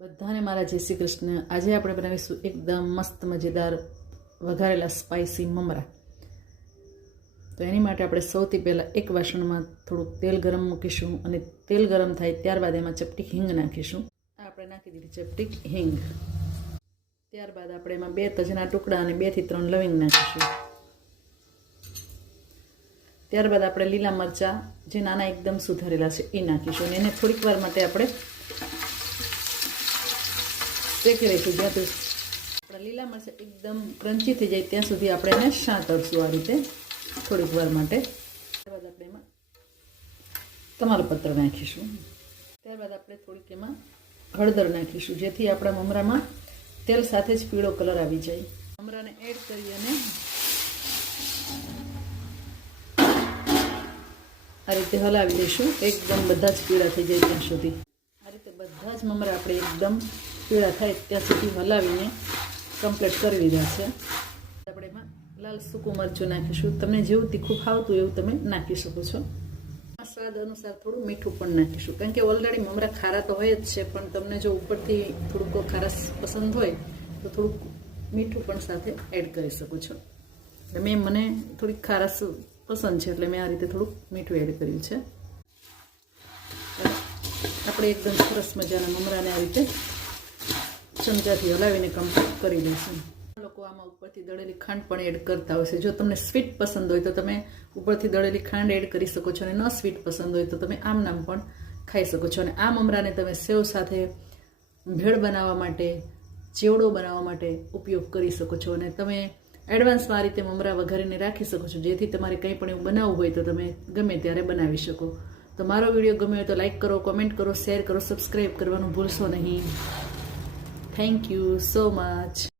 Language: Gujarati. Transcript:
બધાને મારા જય શ્રી કૃષ્ણ। આજે આપણે બનાવીશું એકદમ મસ્ત મજેદાર વઘારેલા સ્પાઇસી મમરા। તો એની માટે આપણે સૌથી પહેલાં એક વાસણમાં થોડુંક તેલ ગરમ મૂકીશું અને તેલ ગરમ થાય ત્યારબાદ એમાં ચપટી હિંગ નાખીશું। આ આપણે નાખી દીધી ચપટી હિંગ। ત્યારબાદ આપણે એમાં 2 તજના ટુકડા અને 2 થી 3 લવિંગ નાખીશું। ત્યારબાદ આપણે લીલા મરચાં જે નાના એકદમ સુધારેલા છે એ નાખીશું અને એને થોડીક વાર માટે આપણે શેકી લઈશું। જ્યાં સુધી આપણા લીલા મરચાં એકદમ ક્રન્ચી થઈ જાય ત્યાં સુધી આપણે એને સાંતળશું આ રીતે થોડીક વાર માટે। ત્યારબાદ આપણે એમાં તમાલપત્ર નાખીશું। ત્યારબાદ આપણે થોડીક એમાં હળદર નાખીશું જેથી આપણા મમરામાં તેલ સાથે જ પીળો કલર આવી જાય। મમરાને એડ કરી અને આ રીતે હલાવી દઈશું એકદમ બધા જ પીળા થઈ જાય ત્યાં સુધી। આ રીતે બધા જ મમરા આપણે એકદમ પીળા થાય ત્યાં સુધી હલાવીને કમ્પ્લીટ કરી દીધા છે। આપણે એમાં લાલ સૂકું મરચું નાખીશું। તમને જેવું તીખું ખાવતું એવું તમે નાખી શકો છો। સ્વાદ અનુસાર થોડું મીઠું પણ નાખીશું કારણ કે ઓલરેડી મમરા ખારા તો હોય જ છે, પણ તમને જો ઉપરથી થોડુંક ખારાશ પસંદ હોય તો થોડુંક મીઠું પણ સાથે એડ કરી શકો છો। એટલે મને થોડીક ખારાશ પસંદ છે એટલે મેં આ રીતે થોડુંક મીઠું એડ કર્યું છે। આપણે એકદમ સરસ મજાના મમરાને આ રીતે ચમચાથી હલાવીને કમ્પ્લીટ કરી દઈશું। લોકો આમાં ઉપરથી દળેલી ખાંડ પણ એડ કરતા હોય છે। જો તમને સ્વીટ પસંદ હોય તો તમે ઉપરથી દળેલી ખાંડ એડ કરી શકો છો અને ન સ્વીટ પસંદ હોય તો તમે આમ નામ પણ ખાઈ શકો છો। અને આ મમરાને તમે સેવ સાથે ભેળ બનાવવા માટે, ચેવડો બનાવવા માટે ઉપયોગ કરી શકો છો અને તમે એડવાન્સમાં આ રીતે મમરા વઘારીને રાખી શકો છો જેથી તમારે કંઈ પણ એવું બનાવવું હોય તો તમે ગમે ત્યારે બનાવી શકો। તો મારો વિડીયો ગમ્યો હોય તો લાઈક કરો, કોમેન્ટ કરો, શેર કરો, સબસ્ક્રાઈબ કરવાનું ભૂલશો નહીં। Thank you so much.